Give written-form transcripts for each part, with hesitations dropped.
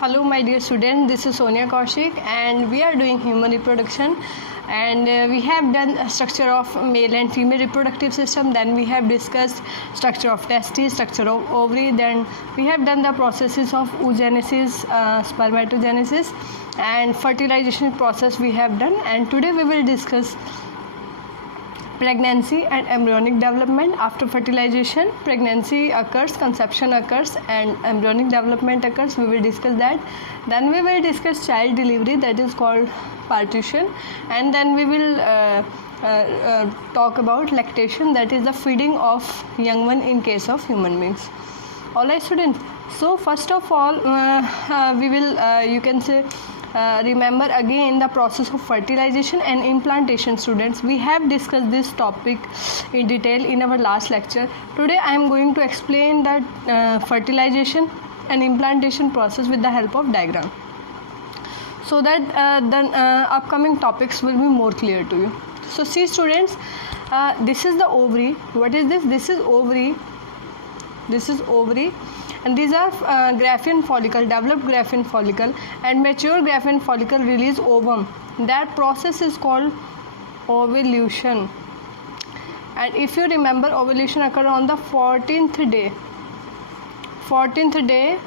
Hello my dear student, this is Sonia Kaushik and we are doing human reproduction, and we have done a structure of male and female reproductive system. Then we have discussed structure of testes, structure of ovary. Then we have done the processes of oogenesis, spermatogenesis and fertilization process we have done. And today we will discuss pregnancy and embryonic development. After fertilization, pregnancy occurs, conception occurs and embryonic development occurs. We will discuss that. Then we will discuss child delivery, that is called partition, and then we will talk about lactation, that is the feeding of young one in case of human beings. Alright students, so first of all we will remember again the process of fertilization and implantation. Students, we have discussed this topic in detail in our last lecture. Today I am going to explain that fertilization and implantation process with the help of diagram, so that the upcoming topics will be more clear to you. So see students, this is the ovary. What is this? This is ovary. This is ovary. And these are Graafian follicle, developed Graafian follicle, and mature Graafian follicle release ovum. That process is called ovulation. And if you remember, ovulation occurs on the 14th day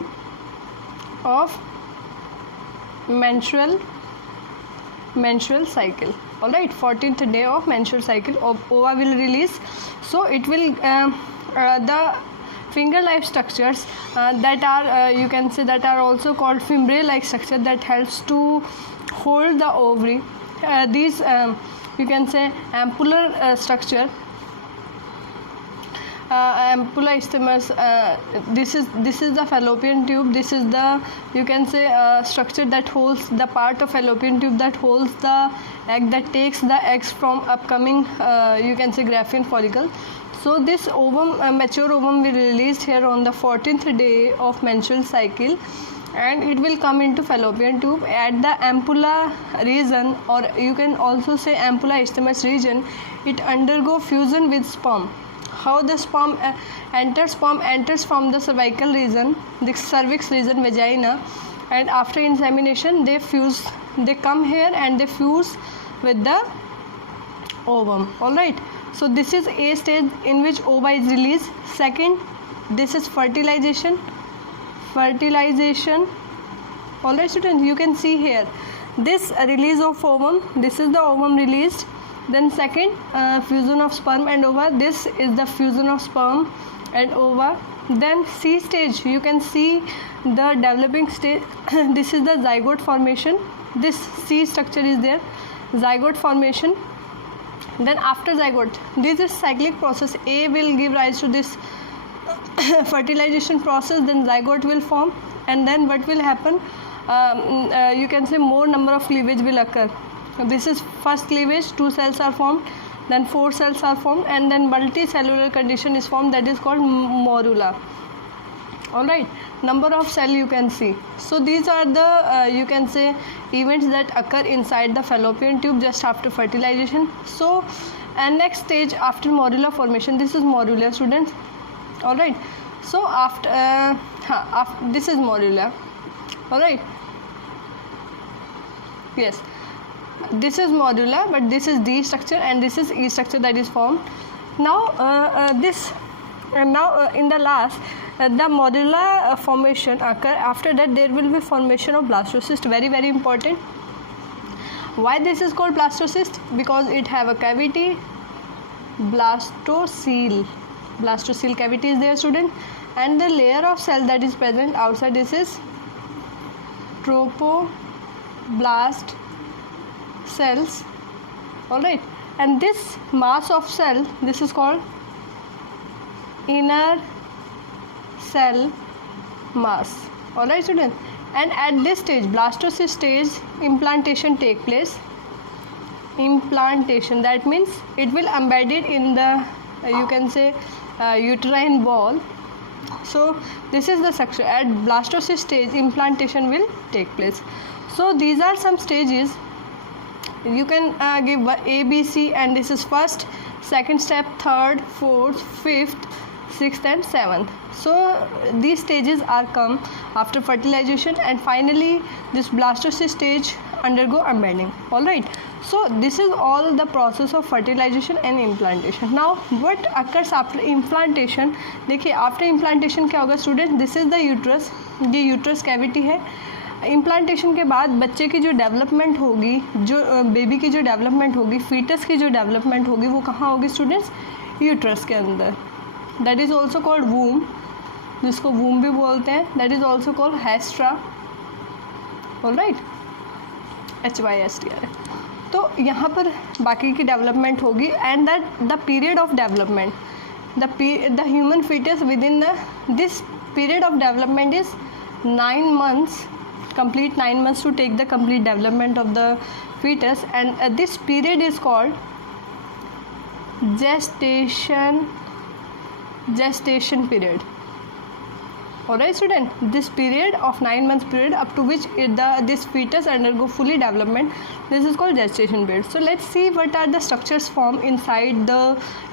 of menstrual cycle. All right, 14th day of menstrual cycle, ova will release. So it will the finger-like structures that are that are also called fimbrial-like structure, that helps to hold the ovary. These ampular structure, ampulla isthmus. This is the fallopian tube. This is the structure that holds the part of fallopian tube that holds the egg, that takes the eggs from upcoming Graafian follicle. So this ovum, mature ovum, will released here on the 14th day of menstrual cycle, and it will come into fallopian tube at the ampulla region, or you can also say ampulla isthmus region. It undergo fusion with sperm. How the sperm enters from the cervical region, the cervix region, vagina, and after insemination they come here and they fuse with the ovum. All right. So this is a stage in which ova is released. Second, this is fertilization. All right students, you can see here this release of ovum. This is the ovum released. Then second, fusion of sperm and ova. This is the fusion of sperm and ova. Then C stage, you can see the developing stage. This is the zygote formation. This C structure is there, zygote formation. Then after zygote, this is cyclic process. A will give rise to this fertilization process, then zygote will form, and then what will happen? More number of cleavage will occur. This is first cleavage, 2 cells are formed, then 4 cells are formed, and then multicellular condition is formed, that is called morula. All right, number of cell you can see. So these are the events that occur inside the fallopian tube just after fertilization. So and next stage after morula formation, this is morula students. All right, so after this is morula. All right, yes, this is morula, but this is D structure and this is E structure that is formed. Now in the last, the morula formation occur. After that there will be formation of blastocyst. Very very important. Why this is called blastocyst? Because it have a cavity, blastocele cavity is there student, and the layer of cell that is present outside, this is trophoblast cells. All right, and this mass of cell, this is called inner cell mass. All right students, and at this stage, blastocyst stage, implantation take place. Implantation, that means it will embedded in the uterine wall. So this is the structure. At blastocyst stage, implantation will take place. So these are some stages. You can give A, B, C, and this is first, second step, third, fourth, fifth, 6th and 7th. So these stages are come after fertilization, and finally this blastocyst stage undergo embedding. All right, so this is all the process of fertilization and implantation. Now what occurs after implantation? देखिए after implantation क्या होगा student? This is the uterus, ये uterus cavity है. Implantation के बाद बच्चे की जो डेवलपमेंट होगी, जो बेबी की जो डेवलपमेंट होगी, फीटस की जो डेवलपमेंट होगी, वो कहाँ होगी स्टूडेंट्स? यूट्रस के अंदर. That is also called womb, जिसको वूम भी बोलते हैं. That is also called hystera. Alright, HYSTRA. तो यहाँ पर बाकी की डेवलपमेंट होगी. And that the period of development, the human foetus within this period of development is 9 months, complete 9 months to take the complete development of the fetus, and this period is called gestation period. Alright student, this period of 9 months period up to which this fetus undergo fully development, this is called gestation period. So let's see what are the structures formed inside the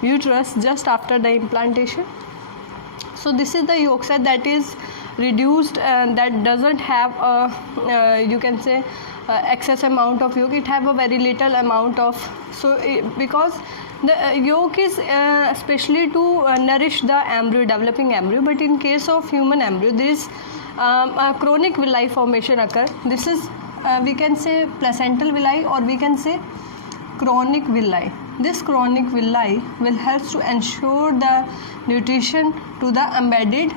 uterus just after the implantation. So this is the yolk sac that is reduced, that doesn't have a you can say excess amount of yolk. It have a very little amount of, so because the yolk is especially to nourish the embryo, developing embryo. But in case of human embryo, there is a chronic villi formation occur. This is we can say placental villi, or we can say chronic villi. This chronic villi will help to ensure the nutrition to the embedded,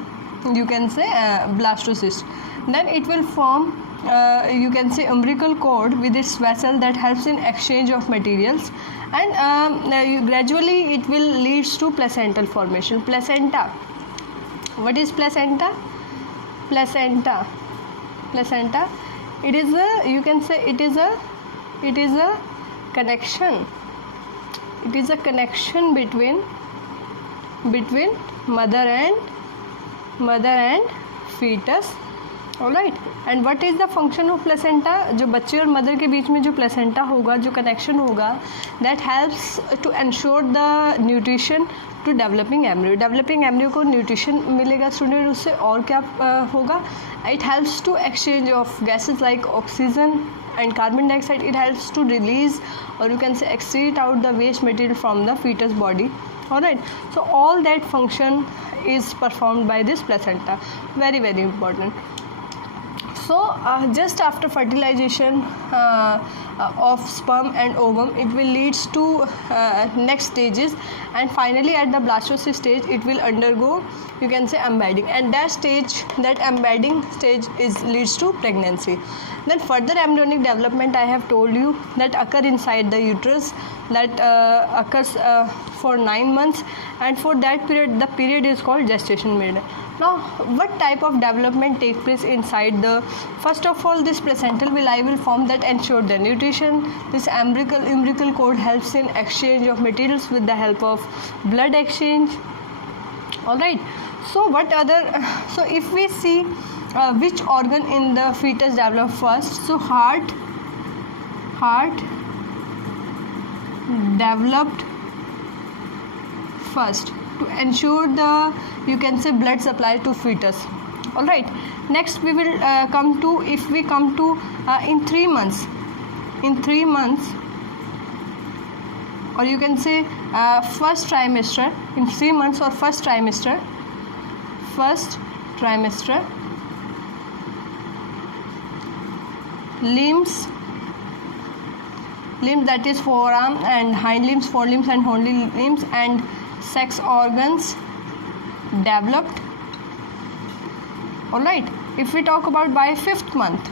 you can say blastocyst. Then it will form you can say umbilical cord with its vessel that helps in exchange of materials, and gradually it will leads to placental formation. Placenta, what is placenta? Placenta, it is a, you can say it is a connection. It is a connection between mother and fetus. Alright. And what is the function of placenta? जो बच्चे और mother के बीच में जो placenta होगा, जो connection होगा, that helps to ensure the nutrition to developing embryo. Developing embryo को न्यूट्रिशन मिलेगा स्टूडेंट, उससे और क्या होगा? It helps to exchange of gases like oxygen and carbon dioxide. It helps to release, or you can say excrete out the waste material from the fetus body. Alright, so all that function is performed by this placenta. Very, very important. So just after fertilization of sperm and ovum, it will leads to next stages, and finally at the blastocyst stage it will undergo, you can say, embedding, and that embedding stage leads to pregnancy. Then further embryonic development, I have told you, that occur inside the uterus, that occurs for 9 months, and for that period, the period is called gestation period. Now what type of development take place inside the, first of all, this placental villi will form that ensure the nutrition. This umbilical cord helps in exchange of materials with the help of blood exchange. Alright, so what other, so if we see which organ in the fetus develop first, so heart developed first to ensure the, you can say, blood supply to fetus. Alright, next we will come to, if we come to in 3 months, or you can say first trimester, in 3 months or first trimester, limbs, that is forearm and hind limbs, forelimbs and hind limbs, and sex organs developed. Alright, if we talk about by 5th month,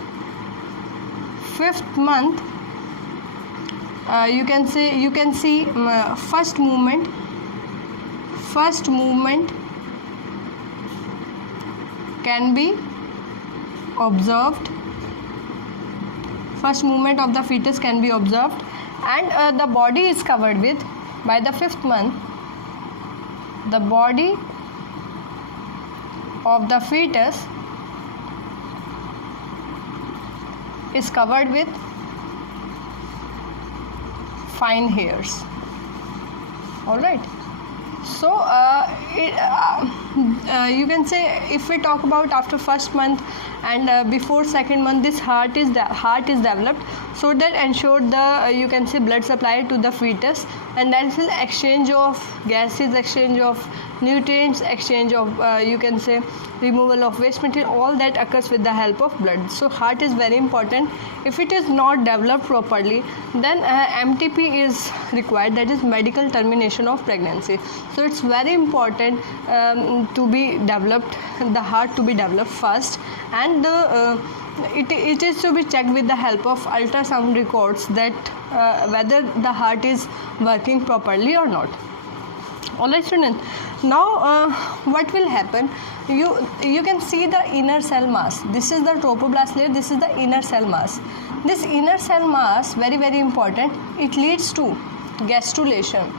you can see first movement can be observed. First movement of the fetus can be observed, and the body is covered with, by the 5th month, the body of the fetus is covered with fine hairs. Alright, So you can say, if we talk about after first month and before second month, this heart is developed, so that ensure the you can say blood supply to the fetus, and that is exchange of gases, exchange of nutrients, exchange of you can say removal of waste material, all that occurs with the help of blood. So heart is very important. If it is not developed properly, then MTP is required, that is medical termination of pregnancy. So it's very important to be developed, the heart to be developed first, and it is to be checked with the help of ultrasound records that whether the heart is working properly or not. Alright students, now what will happen, you can see the inner cell mass. This is the trophoblast layer, this is the inner cell mass. This inner cell mass, very very important, it leads to gastrulation.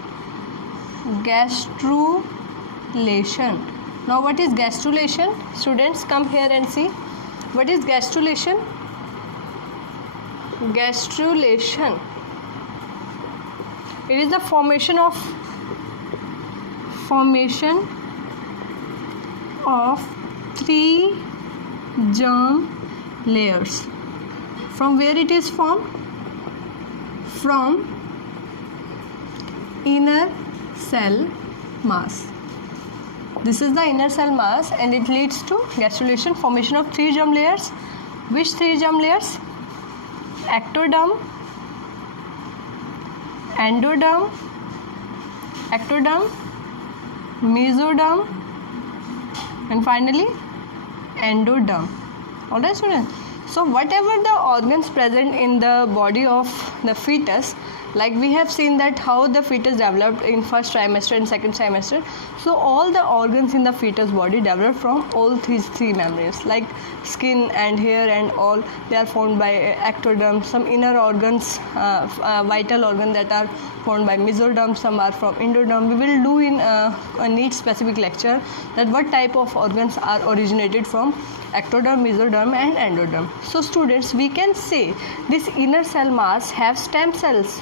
Now what is gastrulation? Students, come here and see. What is gastrulation? Gastrulation, it is the formation of 3 germ layers. From where it is formed? From inner cell mass. This is the inner cell mass, and it leads to gastrulation, formation of 3 germ layers. Which 3 germ layers? Ectoderm, endoderm, mesoderm, and finally endoderm. Alright students, so whatever the organs present in the body of the fetus, like we have seen that how the fetus developed in first trimester and second trimester, so all the organs in the fetus body develop from all three membranes, like skin and hair and all, they are formed by ectoderm. Some inner organs, vital organs, that are formed by mesoderm, some are from endoderm. We will do in a neat specific lecture that what type of organs are originated from ectoderm, mesoderm and endoderm. So students, we can say this inner cell mass have stem cells,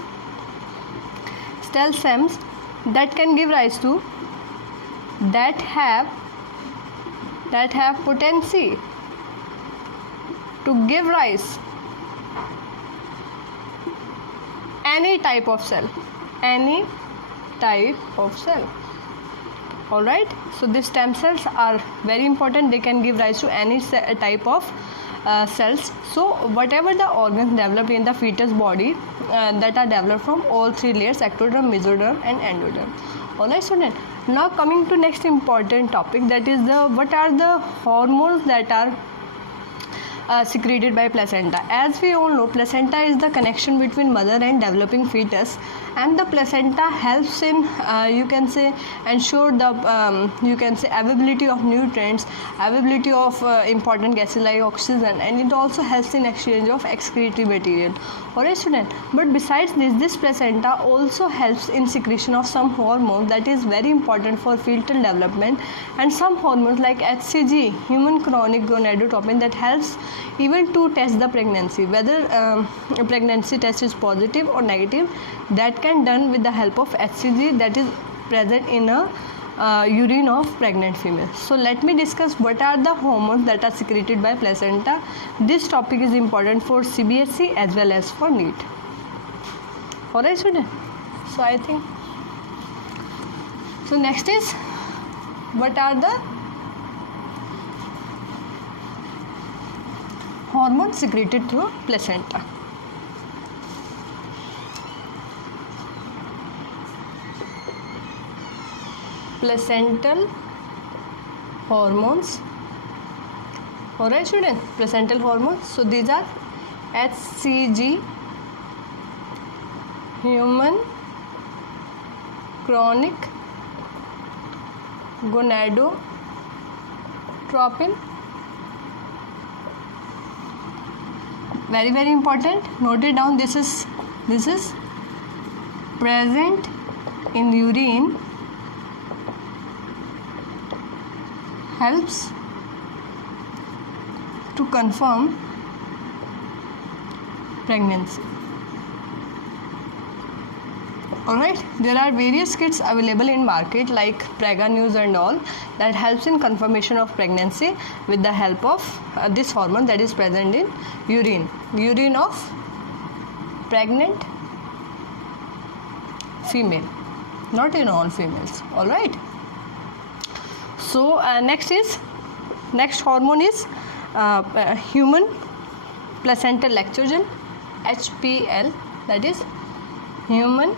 that can give rise to, that have potency to give rise any type of cell. Alright, so these stem cells are very important, they can give rise to any type of cells. So whatever the organs developed in the fetus body, that are developed from all 3 layers, ectoderm, mesoderm and endoderm. Alright student, now coming to next important topic, that is what are the hormones that are secreted by placenta. As we all know, placenta is the connection between mother and developing fetus, and the placenta helps in you can say ensure the you can say availability of nutrients, availability of important gases like oxygen, and it also helps in exchange of excretory material. Alright student, but besides this placenta also helps in secretion of some hormones that is very important for fetal development, and some hormones like HCG, human chorionic gonadotropin, that helps even to test the pregnancy, whether a pregnancy test is positive or negative, that can done with the help of HCG that is present in a urine of pregnant female. So let me discuss what are the hormones that are secreted by placenta. This topic is important for CBSE as well as for NEET. Alright student, so I think so next is what are the hormones secreted through placenta. Placental hormones. Alright student, placental hormones. So these are HCG, human chorionic gonadotropin. Very very important, note it down. This is present in urine, helps to confirm pregnancy. Alright, there are various kits available in market like Prega News and all that helps in confirmation of pregnancy with the help of this hormone that is present in urine of pregnant female, not in all females. Alright, so next hormone is human placental lactogen, HPL, that is human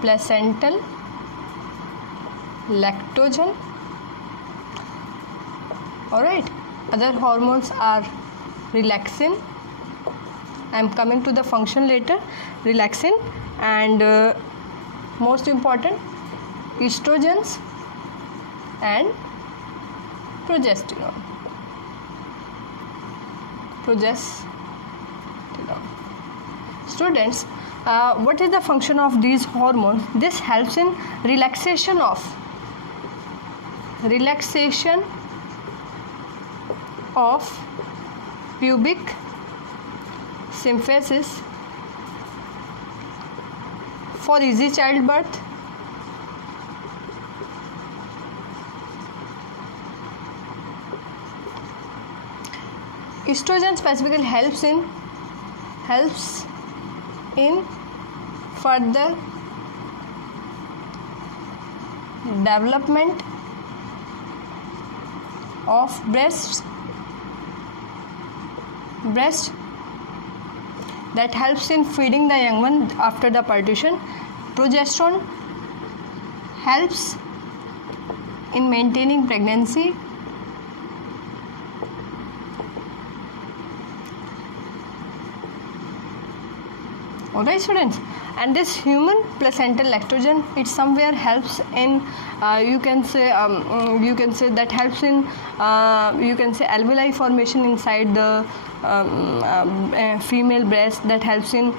placental lactogen. Alright, other hormones are relaxin. I am coming to the function later. Relaxin and most important estrogens and progesterone. Students, what is the function of these hormones? This helps in relaxation of pubic symphysis for easy childbirth, estrogen specifically helps in further development of breast that helps in feeding the young one after the partition. Progesterone helps in maintaining pregnancy. Alright students, and this human placental lactogen, it somewhere helps in you can say that helps in you can say alveoli formation inside the female breast, that helps in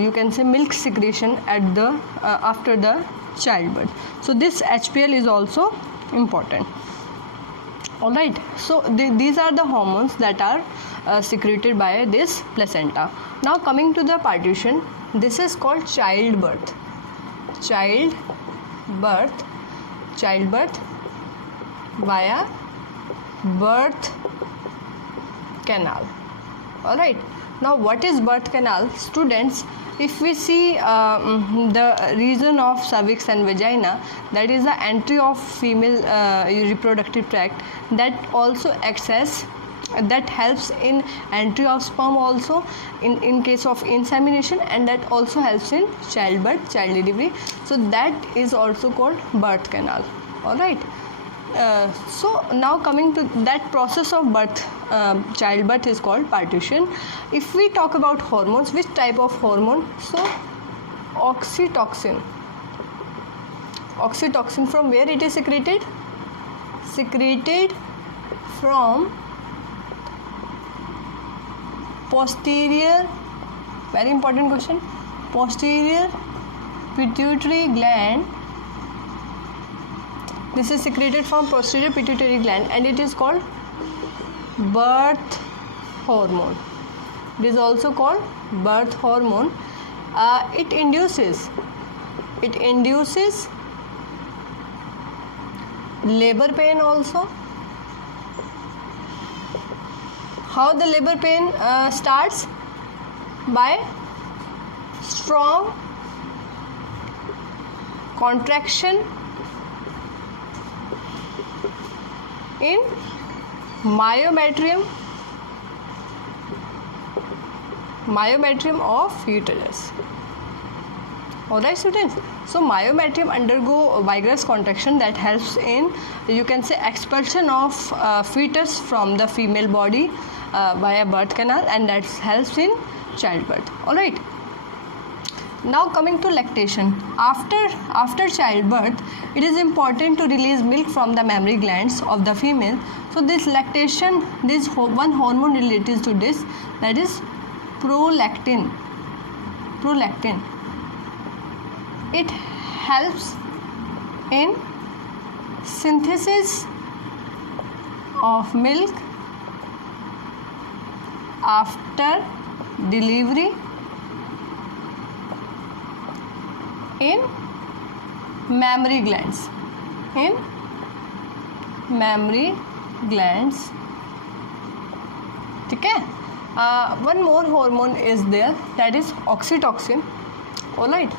you can say milk secretion at the after the childbirth. So this HPL is also important. Alright, so these are the hormones that are secreted by this placenta. Now coming to the partition, this is called childbirth via birth canal. Alright, now what is birth canal? Students, if we see the region of cervix and vagina, that is the entry of female reproductive tract, that also acts as that helps in entry of sperm also in case of insemination, and that also helps in childbirth, child delivery. So that is also called birth canal. Alright, so now coming to that process of birth, childbirth is called partition. If we talk about hormones, which type of hormone? So oxytocin from where it is secreted from posterior, very important question, posterior pituitary gland. This is secreted from posterior pituitary gland and it is called birth hormone. It is also called birth hormone. It induces labor pain also. How the labor pain starts? By strong contraction in myometrium of uterus. Alright students, so myometrium undergo vigorous contraction that helps in, you can say, expulsion of fetus from the female body via birth canal, and that helps in childbirth. Alright, now coming to lactation. After childbirth, it is important to release milk from the mammary glands of the female. So this lactation, this one hormone related to this, that is prolactin. It helps in synthesis of milk after delivery in mammary glands, in mammary glands. ठीक है. One more hormone is there, that is oxytocin. All right,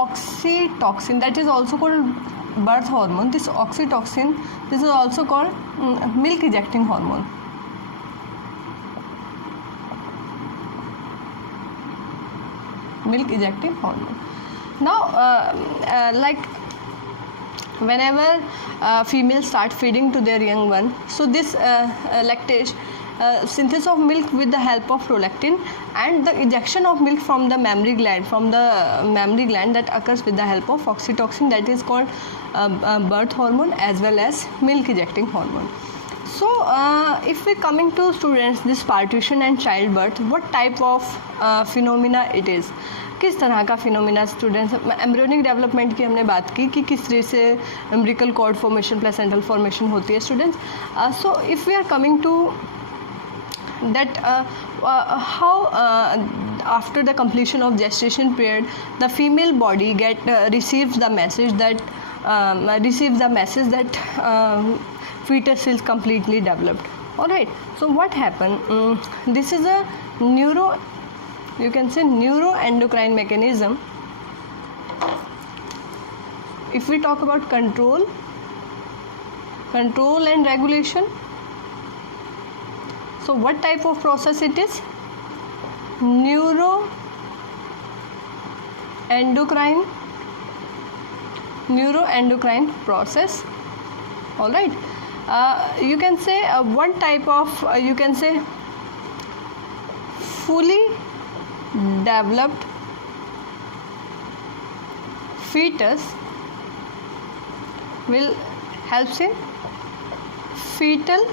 oxytocin, that is also called birth hormone. This oxytocin, this is also called milk ejecting hormone. Milk ejecting hormone. Now like whenever females start feeding to their young one, so this lactation, synthesis of milk with the help of prolactin and the ejection of milk from the mammary gland, that occurs with the help of oxytocin, that is called birth hormone as well as milk ejecting hormone. So if we coming to students, this partition and childbirth, what type of phenomena it is, किस तरह का phenomena students. Embryonic development की हमने बात की कि किस तरह से umbilical cord formation placental formation होती है students. So if we are coming to that how after the completion of gestation period the female body receives the message that fetus is completely developed. All right, so what happened, this is a neuroendocrine mechanism. If we talk about control and regulation, so what type of process it is? Neuroendocrine process. All right, you can say one type of you can say fully developed fetus will helps in fetal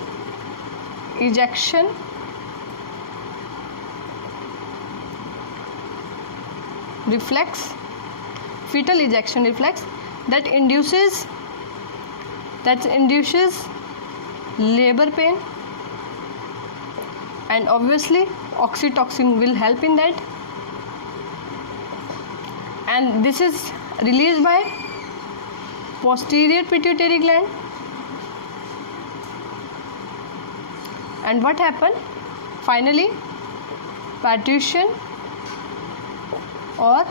ejection reflex, that induces labor pain, and obviously oxytocin will help in that, and this is released by posterior pituitary gland. And what happened? Finally, partition or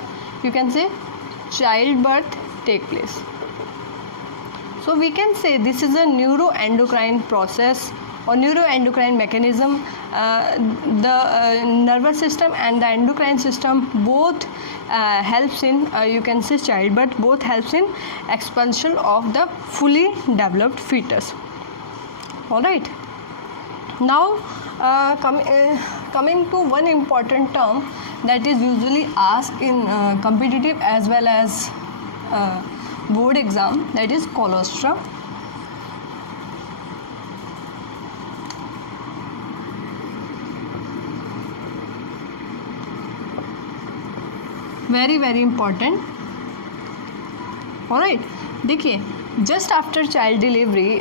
you can say childbirth take place. So we can say this is a neuroendocrine process or neuroendocrine mechanism. The nervous system and the endocrine system both helps in you can say childbirth, both helps in expulsion of the fully developed fetus. All right. Now coming to one important term that is usually asked in competitive as well as board exam, that is colostrum. Very very important. All right, देखिए, just after child delivery,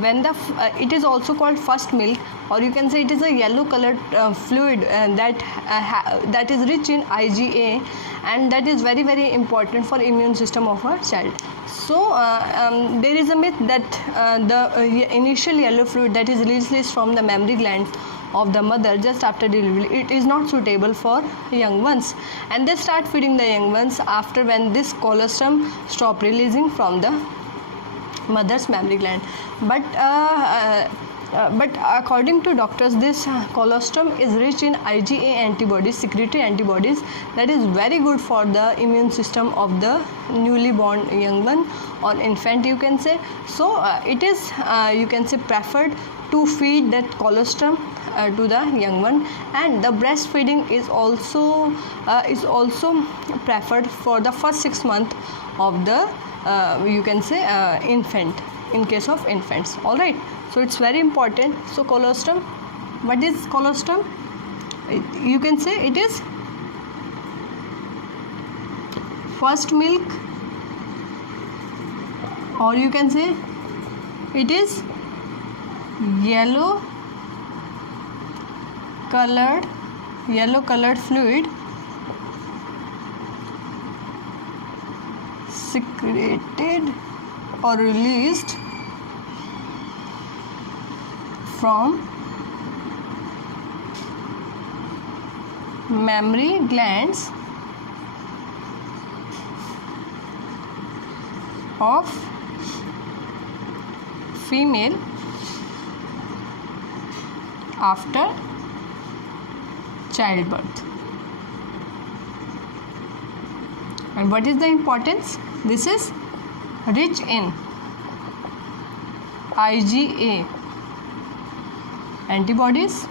when the it is also called first milk, or you can say it is a yellow colored fluid that is rich in IgA, and that is very very important for immune system of a child. So there is a myth that the initial yellow fluid that is released from the mammary glands of the mother just after delivery, it is not suitable for young ones, and they start feeding the young ones after when this colostrum stop releasing from the mother's mammary gland. But according to doctors, this colostrum is rich in IgA antibodies, secretory antibodies, that is very good for the immune system of the newly born young one or infant, you can say. So it is you can say preferred to feed that colostrum to the young one, and the breastfeeding is also preferred for the first 6 months of the you can say infant, in case of infants. All right, so it's very important. So colostrum, what is colostrum? You can say it is first milk, or you can say it is yellow colored fluid secreted or released from mammary glands of female after childbirth. And what is the importance? This is rich in IgA antibodies.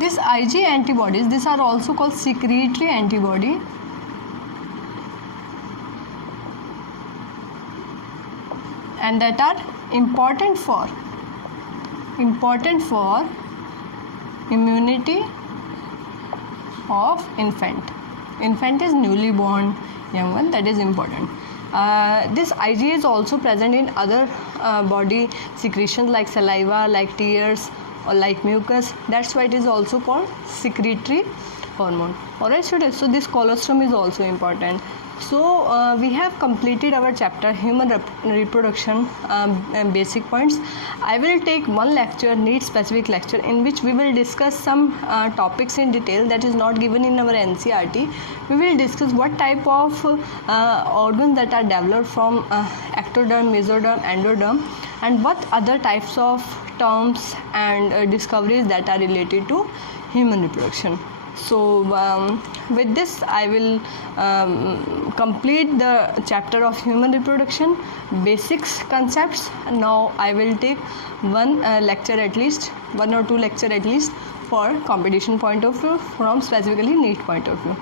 These IgA antibodies, these are also called secretory antibody, and that are important for immunity of infant. Infant is newly born young one, that is important. This IgA is also present in other body secretions like saliva, like tears, or like mucus. That's why it is also called secretory hormone. Alright students, so this colostrum is also important. So we have completed our chapter human reproduction basic points. I will take one lecture, need specific lecture, in which we will discuss some topics in detail that is not given in our NCERT. We will discuss what type of organs that are developed from ectoderm, mesoderm, endoderm, and what other types of terms and discoveries that are related to human reproduction. So with this I will complete the chapter of human reproduction basics concepts. Now I will take one lecture at least, one or two lecture at least, for competition point of view, from specifically NEET point of view.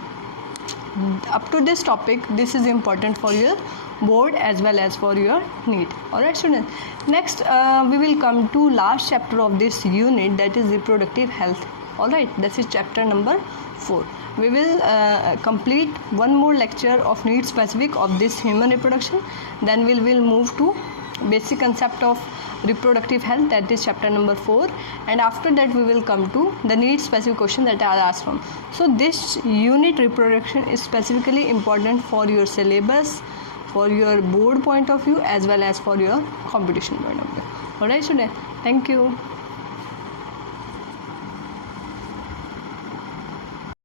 Up to this topic, this is important for your board as well as for your NEET. Alright students, next we will come to last chapter of this unit, that is reproductive health. Alright, this is chapter number 4. We will complete one more lecture of NEET specific of this human reproduction. Then we will move to basic concept of reproductive health, that is chapter number 4, and after that we will come to the NEET specific question that are asked from. So this unit reproduction is specifically important for your syllabus, for your board point of view, as well as for your competition point of view. Alright students, thank you.